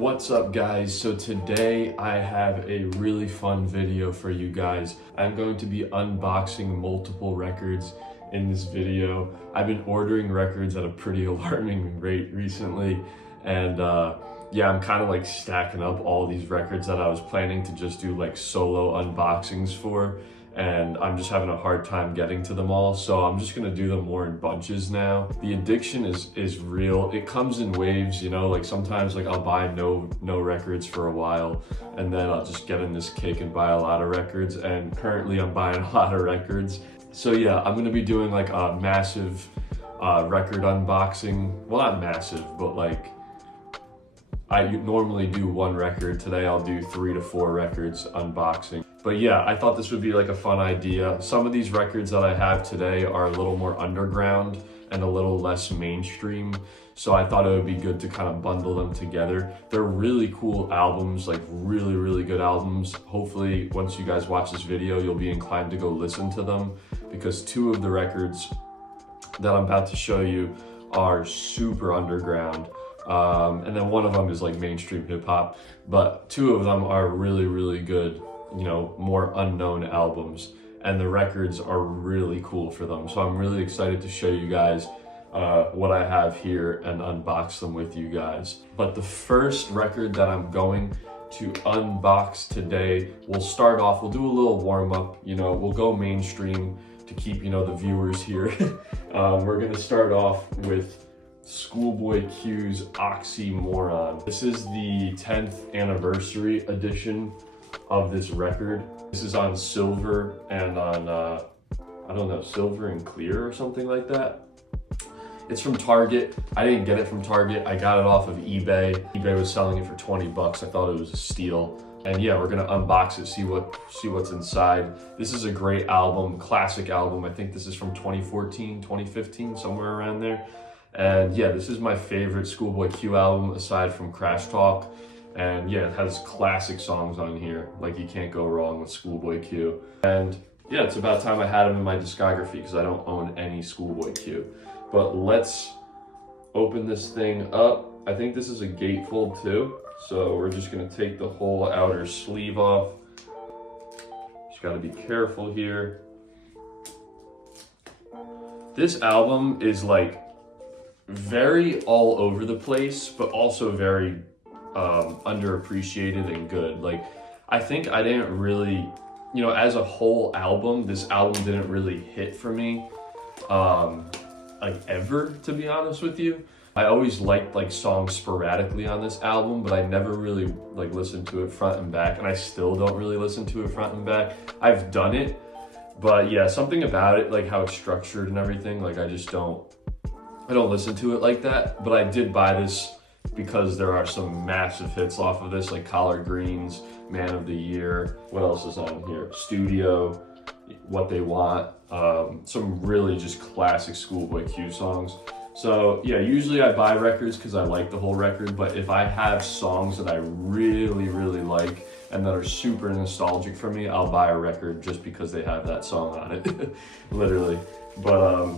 What's up, guys? So today I have a really fun video for you guys. I'm going to be unboxing multiple records in this video. I've been ordering records at a pretty alarming rate recently, and yeah, I'm kind of like stacking up all these records that I was planning to just do like solo unboxings for, and I'm just having a hard time getting to them all, so I'm just gonna do them more in bunches now. The addiction is real. It comes in waves, you know, like sometimes like I'll buy no records for a while, and then I'll just get in this kick and buy a lot of records, and currently I'm buying a lot of records. So yeah, I'm gonna be doing like a massive record unboxing. Well, not massive, but like I normally do one record. Today I'll do 3 to 4 records unboxing. But yeah, I thought this would be like a fun idea. Some of these records that I have today are a little more underground and a little less mainstream, so I thought it would be good to kind of bundle them together. They're really cool albums, like really good albums. Hopefully once you guys watch this video, you'll be inclined to go listen to them, because 2 of the records that I'm about to show you are super underground. And then one of them is like mainstream hip hop, but 2 of them are really good, you know, more unknown albums, and the records are really cool for them. So I'm really excited to show you guys what I have here and unbox them with you guys. But the first record that I'm going to unbox today, we'll start off, we'll do a little warm up, you know, we'll go mainstream to keep, you know, the viewers here. We're gonna start off with Schoolboy Q's Oxymoron. This is the 10th anniversary edition of this record. This is on silver and on, I don't know, silver and clear or something like that. It's from Target. I didn't get it from Target. I got it off of eBay. eBay was selling it for 20 bucks. I thought it was a steal. And yeah, we're gonna unbox it, see what's inside. This is a great album, classic album. I think this is from 2014, 2015, somewhere around there. And yeah, this is my favorite Schoolboy Q album aside from Crash Talk. And yeah, it has classic songs on here. Like, you can't go wrong with Schoolboy Q. And yeah, it's about time I had him in my discography, because I don't own any Schoolboy Q. But let's open this thing up. I think this is a gatefold too. So we're just gonna take the whole outer sleeve off. Just gotta be careful here. This album is like very all over the place, but also very underappreciated and good. Like, I think I didn't really, you know, as a whole album, this album didn't really hit for me, like ever, to be honest with you. I always liked like songs sporadically on this album, but I never really like listened to it front and back, and I still don't really listen to it front and back. I've done it, but yeah, something about it, like how it's structured and everything, like I don't listen to it like that. But I did buy this because there are some massive hits off of this, like Collard Greens, Man of the Year. What else is on here? Studio, What They Want. Some really just classic Schoolboy Q songs. So yeah, usually I buy records because I like the whole record, but if I have songs that I really like and that are super nostalgic for me, I'll buy a record just because they have that song on it, literally. But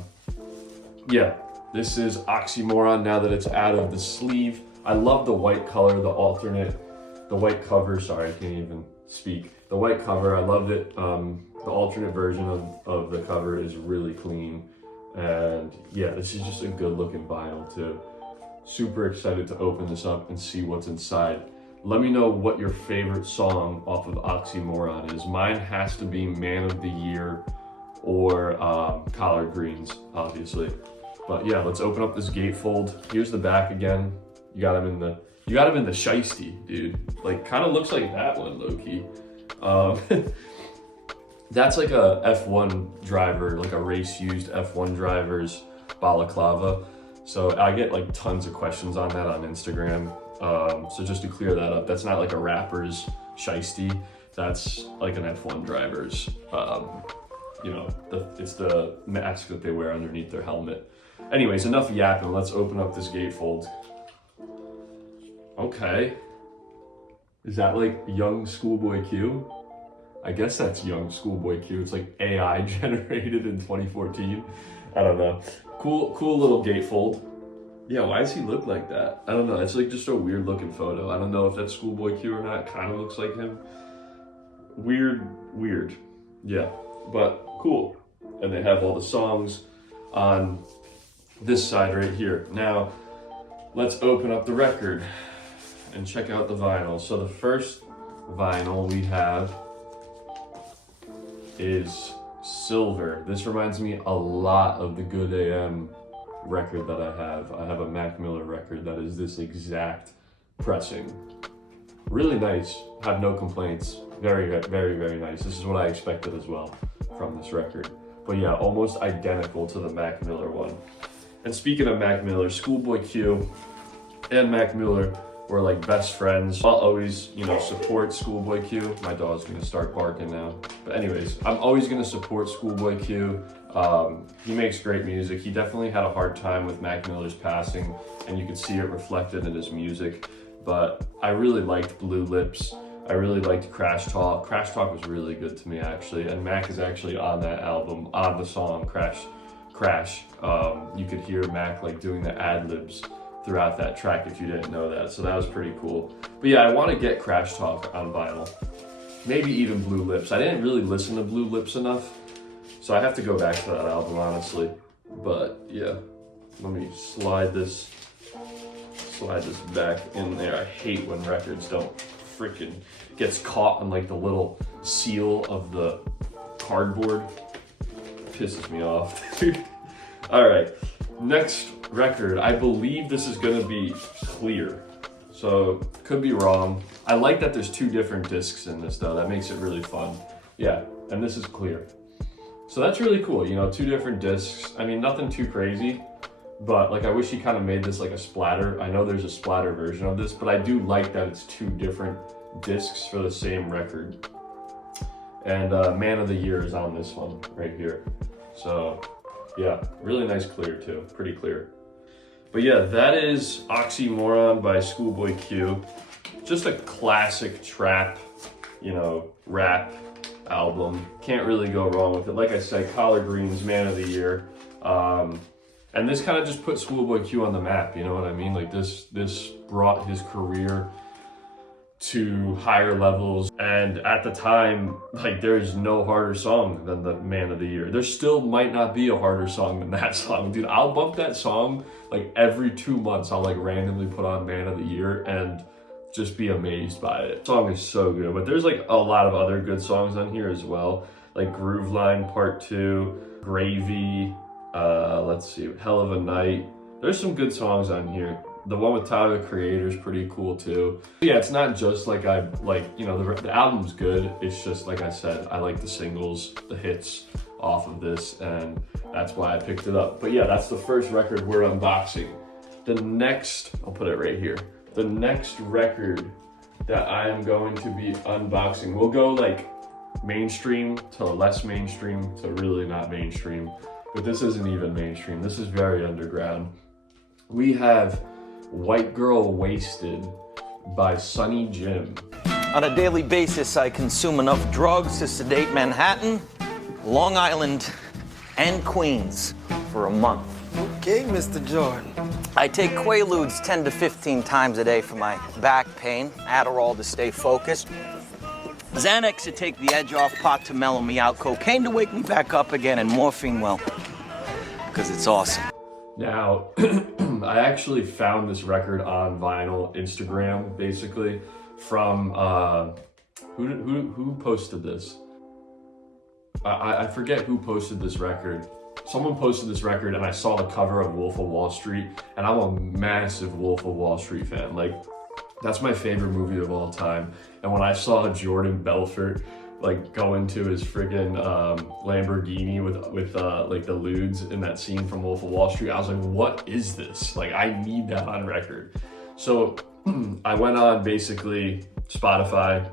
yeah. This is Oxymoron now that it's out of the sleeve. I love the white color, the white cover, sorry, I can't even speak. The white cover, I loved it. The alternate version of the cover is really clean. And yeah, this is just a good looking vinyl too. Super excited to open this up and see what's inside. Let me know what your favorite song off of Oxymoron is. Mine has to be Man of the Year or Collard Greens, obviously. But yeah, let's open up this gatefold. Here's the back again. You got him in the shiesty, dude. Like, kind of looks like that one, low-key. That's like a F1 driver, like a race-used F1 driver's balaclava. So I get like tons of questions on that on Instagram. So just to clear that up, that's not like a rapper's shiesty. That's like an F1 driver's, you know, it's the mask that they wear underneath their helmet. Anyways, enough yapping. Let's open up this gatefold. Okay. Is that like young Schoolboy Q? I guess that's young Schoolboy Q. It's like AI generated in 2014. I don't know. Cool little gatefold. Yeah, why does he look like that? I don't know. It's like just a weird looking photo. I don't know if that's Schoolboy Q or not. Kind of looks like him. Weird. Yeah, but cool. And they have all the songs on this side right here. Now, let's open up the record and check out the vinyl. So the first vinyl we have is silver. This reminds me a lot of the Good AM record that I have. I have a Mac Miller record that is this exact pressing. Really nice, have no complaints. Very nice. This is what I expected as well from this record. But yeah, almost identical to the Mac Miller one. And speaking of Mac Miller, Schoolboy Q and Mac Miller were like best friends. I'll always, support Schoolboy Q. My dog's gonna start barking now. But anyways, I'm always gonna support Schoolboy Q. He makes great music. He definitely had a hard time with Mac Miller's passing, and you could see it reflected in his music. But I really liked Blue Lips. I really liked Crash Talk. Crash Talk was really good to me, actually. And Mac is actually on that album, on the song Crash. You could hear Mac like doing the ad-libs throughout that track if you didn't know that. So that was pretty cool. But yeah, I want to get Crash Talk on vinyl. Maybe even Blue Lips. I didn't really listen to Blue Lips enough, so I have to go back to that album, honestly. But yeah, let me slide this back in there. I hate when records don't freaking gets caught on like the little seal of the cardboard. Pisses me off. All right, next record. I believe this is gonna be clear, so could be wrong. I like that there's two different discs in this though. That makes it really fun. Yeah, and this is clear. So that's really cool, two different discs. I mean, nothing too crazy, but like I wish he kind of made this like a splatter. I know there's a splatter version of this, but I do like that it's two different discs for the same record. And Man of the Year is on this one right here. So yeah, really nice clear too, pretty clear. But yeah, that is Oxymoron by Schoolboy Q. Just a classic trap, rap album. Can't really go wrong with it. Like I said, Collard Greens, Man of the Year. And this kind of just put Schoolboy Q on the map, you know what I mean? Like this brought his career to higher levels. And at the time, like there's no harder song than the Man of the Year. There still might not be a harder song than that song. Dude, I'll bump that song like every 2 months. I'll like randomly put on Man of the Year and just be amazed by it. The song is so good, but there's like a lot of other good songs on here as well. Like Groove Line Part 2, Gravy, let's see, Hell of a Night. There's some good songs on here. The one with Tyler the Creator is pretty cool too. Yeah, it's not just like the album's good. It's just like I said, I like the singles, the hits off of this, and that's why I picked it up. But yeah, that's the first record we're unboxing. The next, I'll put it right here. The next record that I am going to be unboxing, we'll go like mainstream to less mainstream to really not mainstream. But this isn't even mainstream. This is very underground. We have White Girl Wasted by Sonny Jim. On a daily basis, I consume enough drugs to sedate Manhattan, Long Island, and Queens for a month. Okay, Mr. Jordan. I take Quaaludes 10 to 15 times a day for my back pain, Adderall to stay focused, Xanax to take the edge off, pot to mellow me out, cocaine to wake me back up again, and morphine, well, because it's awesome. Now, I actually found this record on vinyl, Instagram, basically, from, who posted this? I forget who posted this record. Someone posted this record and I saw the cover of Wolf of Wall Street, and I'm a massive Wolf of Wall Street fan. Like, that's my favorite movie of all time. And when I saw Jordan Belfort like go into his friggin' Lamborghini with like the lewds in that scene from Wolf of Wall Street, I was like, what is this? Like, I need that on record. So I went on basically Spotify,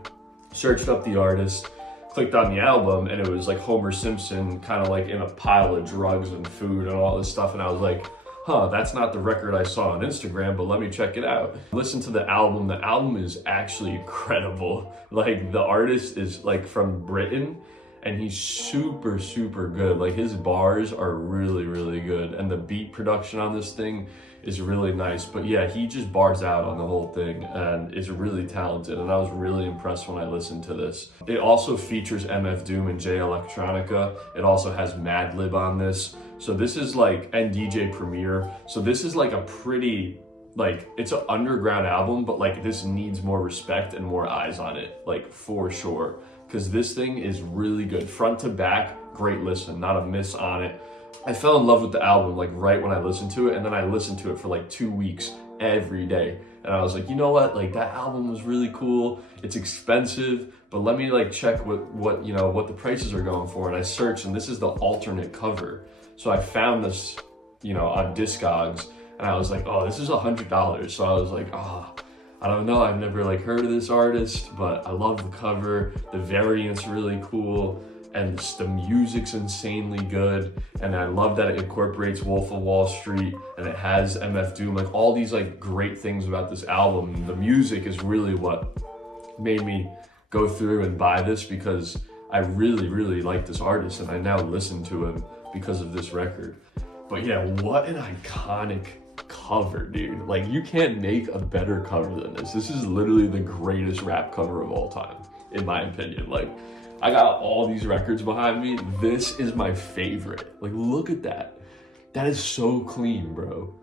searched up the artist, clicked on the album, and it was like Homer Simpson kind of like in a pile of drugs and food and all this stuff. And I was like, huh, that's not the record I saw on Instagram, but let me check it out. Listen to the album. The album is actually incredible. Like, the artist is like from Britain, and he's super good. Like, his bars are really good, and the beat production on this thing is really nice. But yeah, he just bars out on the whole thing and is really talented, and I was really impressed when I listened to this. It also features MF Doom and Jay Electronica. It also has Madlib on this. So this is like, and DJ Premier. So this is like a pretty, like, it's an underground album, but like this needs more respect and more eyes on it, like for sure. Because this thing is really good. Front to back, great listen, not a miss on it. I fell in love with the album like right when I listened to it, and then I listened to it for like 2 weeks every day. And I was like, you know what, like that album was really cool. It's expensive, but let me like check what you know, what the prices are going for. And I searched, and this is the alternate cover. So I found this, you know, on Discogs, and I was like, oh, this is $100. So I was like, oh, I don't know, I've never like heard of this artist, but I love the cover. The variant's really cool, and the music's insanely good, and I love that it incorporates Wolf of Wall Street, and it has MF Doom, like all these like great things about this album. The music is really what made me go through and buy this, because I really like this artist, and I now listen to him because of this record. But yeah, what an iconic cover, dude. Like, you can't make a better cover than this. This is literally the greatest rap cover of all time, in my opinion. Like, I got all these records behind me. This is my favorite. Like, look at that. That is so clean, bro.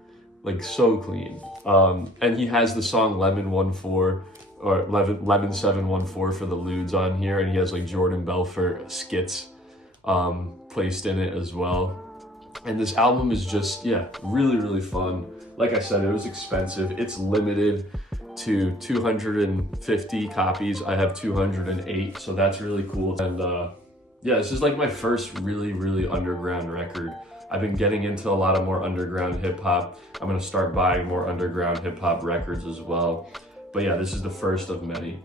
Like, so clean. And he has the song Lemon 14 or Lemon 714 for the Ludes on here, and he has like Jordan Belfort skits placed in it as well. And this album is just, yeah, really fun. Like I said, it was expensive. It's limited to 250 copies. I have 208, so that's really cool. And yeah, this is like my first really underground record. I've been getting into a lot of more underground hip hop. I'm gonna start buying more underground hip hop records as well. But yeah, this is the first of many.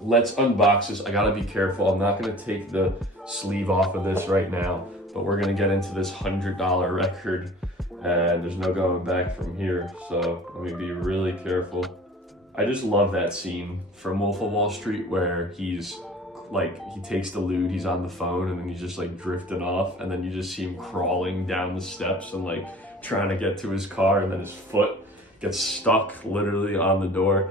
Let's unbox this. I gotta be careful. I'm not gonna take the sleeve off of this right now, but we're gonna get into this $100 record, and there's no going back from here. So let me be really careful. I just love that scene from Wolf of Wall Street where he's like, he takes the lewd, he's on the phone, and then he's just like drifting off, and then you just see him crawling down the steps and like trying to get to his car, and then his foot gets stuck literally on the door.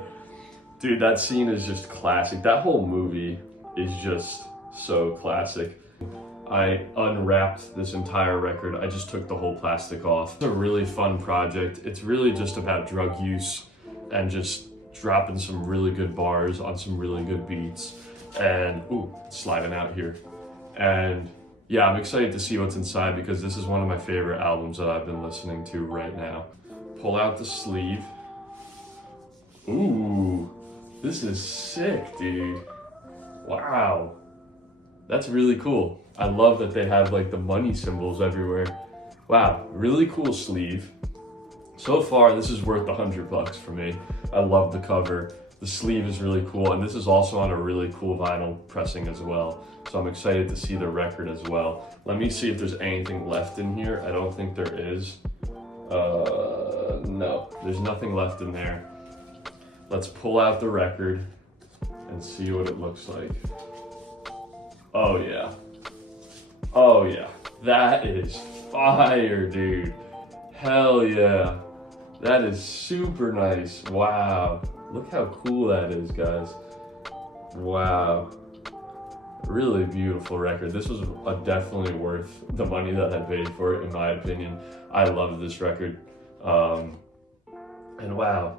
Dude, that scene is just classic. That whole movie is just so classic. I unwrapped this entire record. I just took the whole plastic off. It's a really fun project. It's really just about drug use and just dropping some really good bars on some really good beats. And, ooh, it's sliding out here. And yeah, I'm excited to see what's inside, because this is one of my favorite albums that I've been listening to right now. Pull out the sleeve. Ooh, this is sick, dude. Wow. That's really cool. I love that they have like the money symbols everywhere. Wow, really cool sleeve. So far, this is worth $100 for me. I love the cover. The sleeve is really cool, and this is also on a really cool vinyl pressing as well. So I'm excited to see the record as well. Let me see if there's anything left in here. I don't think there is. No, there's nothing left in there. Let's pull out the record and see what it looks like. Oh yeah. Oh yeah. That is fire, dude. Hell yeah. That is super nice. Wow. Look how cool that is, guys. Wow. Really beautiful record. This was definitely worth the money that I paid for it, in my opinion. I love this record. And wow,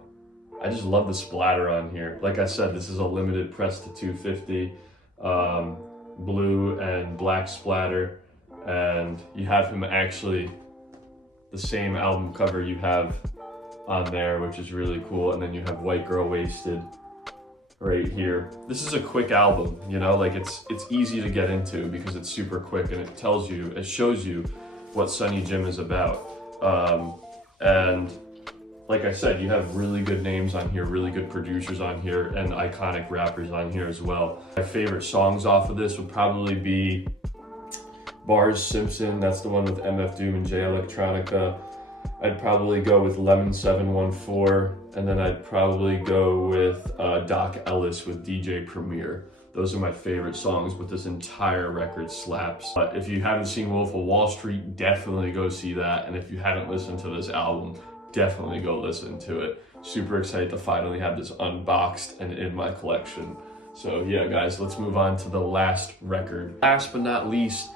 I just love the splatter on here. Like I said, this is a limited press to 250. Blue and black splatter. And you have him actually, the same album cover you have on there, which is really cool. And then you have White Girl Wasted right here. This is a quick album, you know, like it's easy to get into because it's super quick, and it tells you, it shows you what Sunny Jim is about. And like I said, you have really good names on here, really good producers on here, and iconic rappers on here as well. My favorite songs off of this would probably be Bars Simpson, that's the one with MF Doom and Jay Electronica. I'd probably go with Lemon 714, and then I'd probably go with Doc Ellis with DJ Premier. Those are my favorite songs, but this entire record slaps. If you haven't seen Wolf of Wall Street, definitely go see that. And if you haven't listened to this album, definitely go listen to it. Super excited to finally have this unboxed and in my collection. So yeah, guys, let's move on to the last record. Last but not least,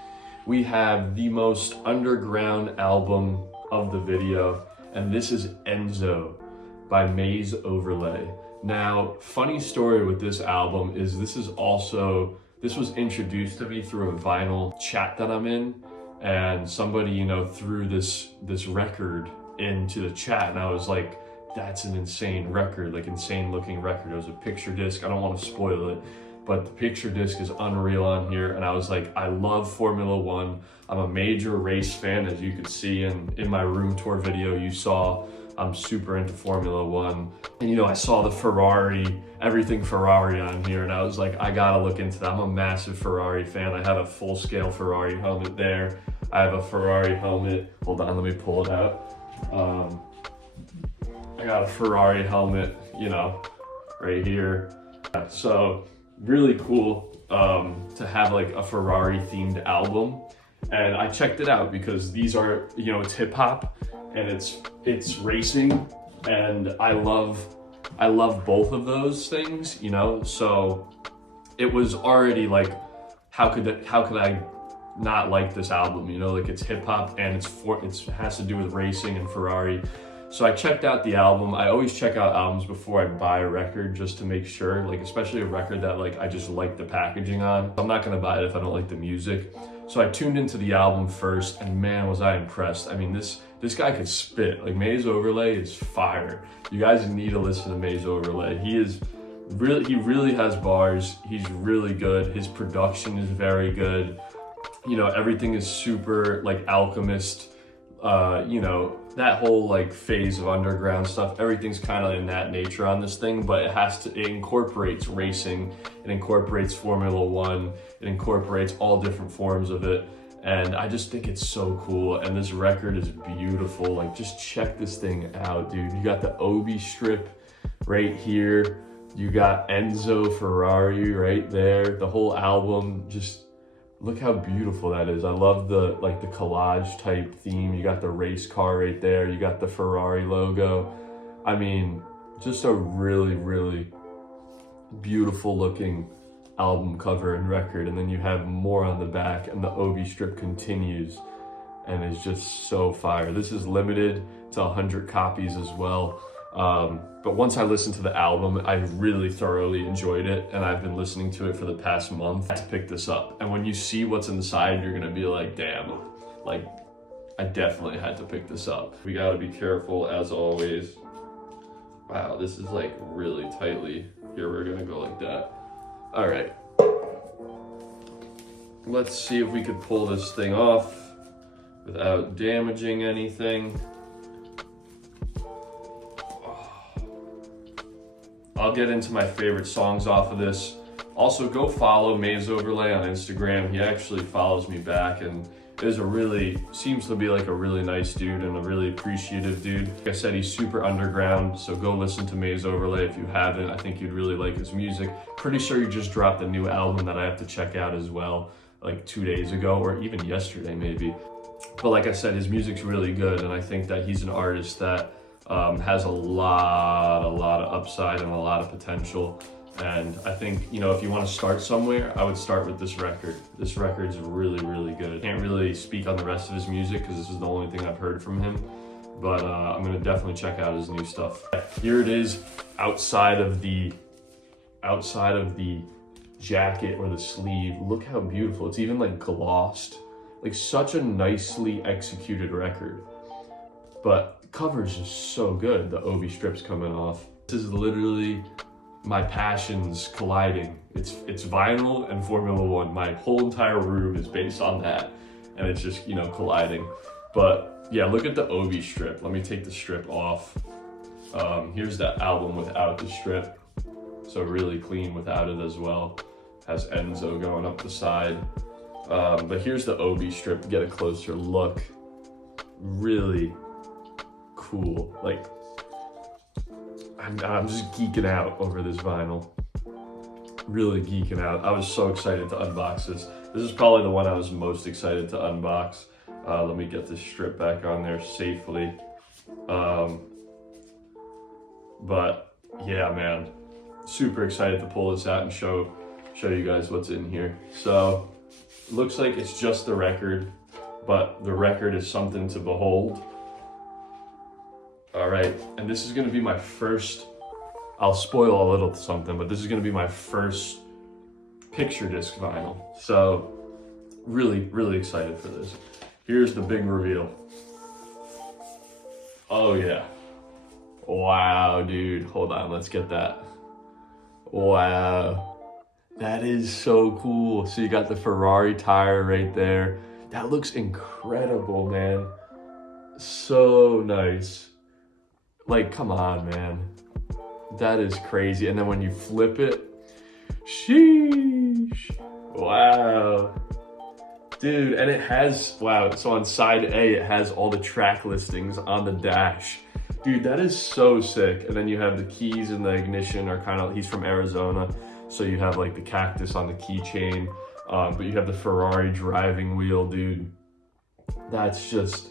we have the most underground album of the video, and this is Enzo by Maze Overlay. Now, funny story with this album is this was introduced to me through a vinyl chat that I'm in, and somebody, you know, threw this record into the chat, and I was like, that's an insane record, like insane looking record. It was a picture disc. I don't want to spoil it, but the picture disc is unreal on here. And I was like, I love Formula One. I'm a major race fan, as you could see in my room tour video you saw. I'm super into Formula One. And you know, I saw the Ferrari, everything Ferrari on here, and I was like, I gotta look into that. I'm a massive Ferrari fan. I have a full scale Ferrari helmet there. I have a Ferrari helmet. Hold on, let me pull it out. I got a Ferrari helmet, you know, right here. So really cool to have like a Ferrari themed album. And I checked it out because these are, you know, it's hip hop and it's racing, and I love both of those things, you know. So it was already like, how could I not like this album, you know? Like, it's hip hop and it has to do with racing and Ferrari. So I checked out the album. I always check out albums before I buy a record, just to make sure, like, especially a record that like I just like the packaging on. I'm not gonna buy it if I don't like the music. So I tuned into the album first, and man, was I impressed. I mean, this guy could spit. Like, Maze Overlay is fire. You guys need to listen to Maze Overlay. He really has bars. He's really good. His production is very good. You know, everything is super like Alchemist. You know, that whole like phase of underground stuff, everything's kind of in that nature on this thing, but it incorporates racing, it incorporates Formula One, it incorporates all different forms of it. And I just think it's so cool. And this record is beautiful. Like, just check this thing out, dude. You got the Obi strip right here. You got Enzo Ferrari right there. The whole album, just look how beautiful that is. I love the collage type theme. You got the race car right there. You got the Ferrari logo. I mean, just a really, really beautiful looking album cover and record. And then you have more on the back, and the Obi strip continues and is just so fire. This is limited to 100 copies as well. But once I listened to the album, I really thoroughly enjoyed it, and I've been listening to it for the past month to pick this up. And when you see what's inside, you're gonna be like, damn, like, I definitely had to pick this up. We gotta be careful as always. Wow, this is like really tightly. Here, we're gonna go like that. All right. Let's see if we could pull this thing off without damaging anything. I'll get into my favorite songs off of this. Also, go follow Maze Overlay on Instagram. He actually follows me back, and seems to be like a really nice dude and a really appreciative dude. Like I said, he's super underground, so go listen to Maze Overlay if you haven't. I think you'd really like his music. Pretty sure he just dropped a new album that I have to check out as well, like 2 days ago, or even yesterday maybe. But like I said, his music's really good, and I think that he's an artist that has a lot of upside and a lot of potential. And I think, you know, if you want to start somewhere, I would start with this record. This record's really, really good. Can't really speak on the rest of his music because this is the only thing I've heard from him. But I'm gonna definitely check out his new stuff. Here it is, outside of the jacket or the sleeve. Look how beautiful. It's even like glossed. Like, such a nicely executed record. But cover's just so good. The Obi strips coming off. This is literally my passions colliding. It's vinyl and Formula One. My whole entire room is based on that, and it's just, you know, colliding. But yeah, look at the Obi strip. Let me take the strip off. Here's that album without the strip, so really clean without it as well. Has Enzo going up the side. But here's the Obi strip to get a closer look. Really cool. Like, I'm just geeking out over this vinyl. Really geeking out. I was so excited to unbox this. This is probably the one I was most excited to unbox. Let me get this strip back on there safely. But yeah, man, super excited to pull this out and show you guys what's in here. So it looks like it's just the record, but the record is something to behold. All right, and this is gonna be my first, I'll spoil a little something, but this is gonna be my first picture disc vinyl. So really, really excited for this. Here's the big reveal. Oh yeah. Wow, dude, hold on, let's get that. Wow, that is so cool. So you got the Ferrari tire right there. That looks incredible, man. So nice. Like, come on, man. That is crazy. And then when you flip it, sheesh. Wow. Dude, and it has, wow, so on side A, it has all the track listings on the dash. Dude, that is so sick. And then you have the keys and the ignition are kind of, he's from Arizona, so you have like the cactus on the keychain, but you have the Ferrari driving wheel, dude. That's just,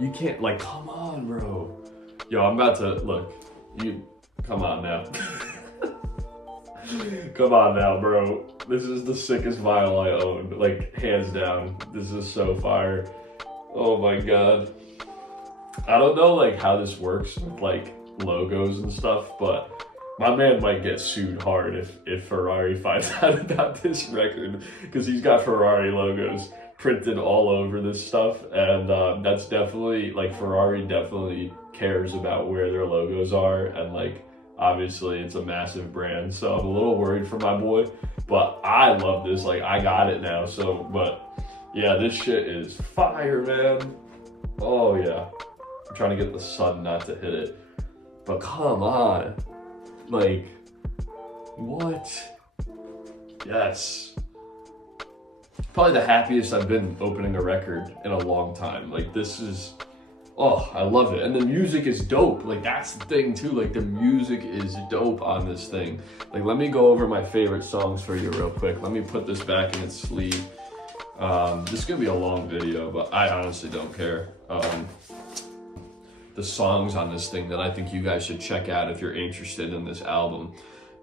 you can't, like, come on, bro. Yo, I'm about to, look, you, come on now. Come on now, bro. This is the sickest vinyl I own, like, hands down. This is so fire. Oh my God. I don't know, like, how this works with, like, logos and stuff, but my man might get sued hard if Ferrari finds out about this record, because he's got Ferrari logos printed all over this stuff, and that's definitely, like, Ferrari definitely cares about where their logos are, and, like, obviously it's a massive brand, so I'm a little worried for my boy, but I love this. Like, I got it now, so, but yeah, this shit is fire, man. Oh yeah, I'm trying to get the sun not to hit it, but come on, like, what? Yes, probably the happiest I've been opening a record in a long time. Like, this is, oh, I love it. And the music is dope. Like, that's the thing too. Like, the music is dope on this thing. Like, let me go over my favorite songs for you real quick. Let me put this back in its sleeve. This is gonna be a long video, but I honestly don't care. The songs on this thing that I think you guys should check out if you're interested in this album.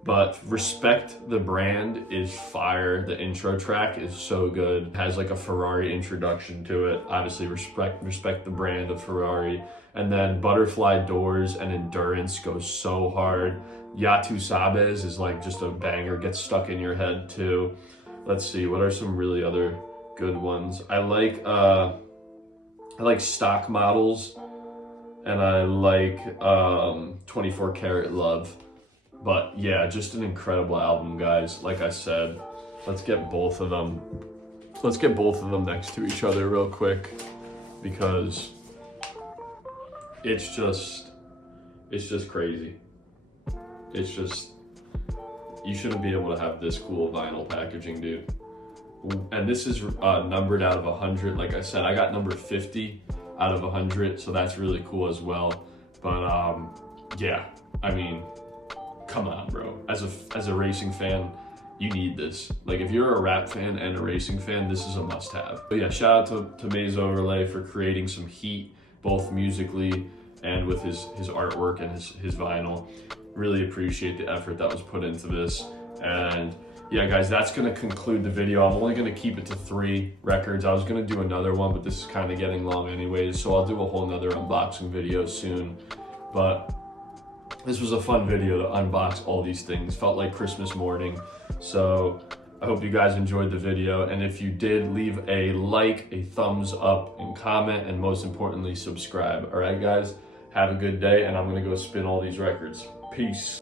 But Respect the Brand is fire. The intro track is so good. It has like a Ferrari introduction to it. Obviously, respect the brand of Ferrari. And then Butterfly Doors and Endurance goes so hard. Ya Tu Sabes is like just a banger, gets stuck in your head too. Let's see, what are some really other good ones? I like Stock Models, and I like 24 Karat Love. But yeah, just an incredible album, guys. Like I said, let's get both of them. Let's get both of them next to each other real quick, because it's just crazy. It's just, you shouldn't be able to have this cool vinyl packaging, dude. And this is numbered out of 100. Like I said, I got number 50 out of 100, so that's really cool as well. But yeah, I mean, come on, bro. As a racing fan, you need this. Like, if you're a rap fan and a racing fan, this is a must-have. But yeah, shout out to Maze Overlay for creating some heat, both musically and with his artwork and his vinyl. Really appreciate the effort that was put into this. And yeah, guys, that's gonna conclude the video. I'm only gonna keep it to 3 records. I was gonna do another one, but this is kind of getting long anyways, so I'll do a whole nother unboxing video soon. But this was a fun video to unbox all these things. Felt like Christmas morning. So I hope you guys enjoyed the video. And if you did, leave a like, a thumbs up, and comment, and most importantly, subscribe. All right, guys, have a good day. And I'm gonna go spin all these records. Peace.